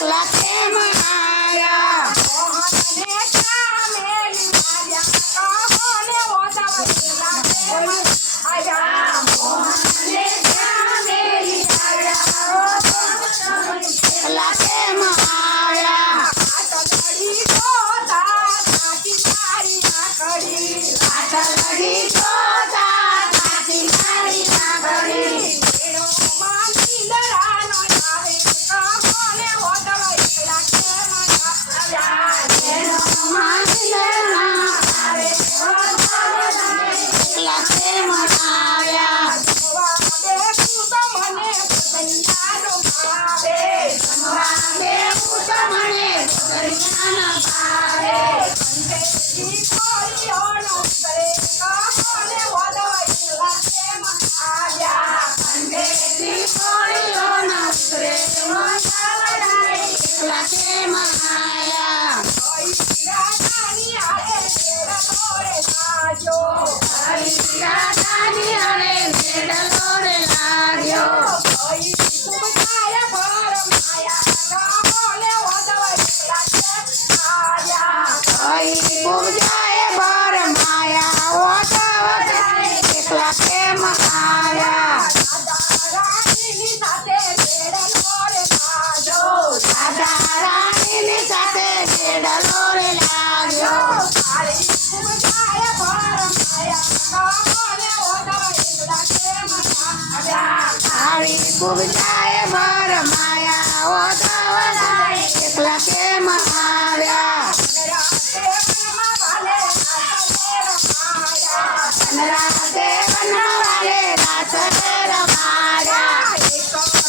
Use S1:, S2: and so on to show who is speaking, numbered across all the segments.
S1: એકલા કેમ આયા
S2: મોહનને કામેલી
S1: એકલા પૂજાએ ભર માયા ઓટ વટાય એકલા કેમ આવ્યા? રાધે વનમાં વાલે રાસ રે રમાડ્યા એક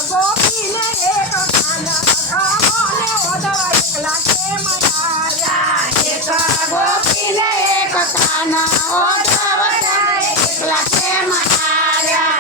S1: ગોપીને એક કાન ઓટ વટાય એકલા કેમ આવ્યા?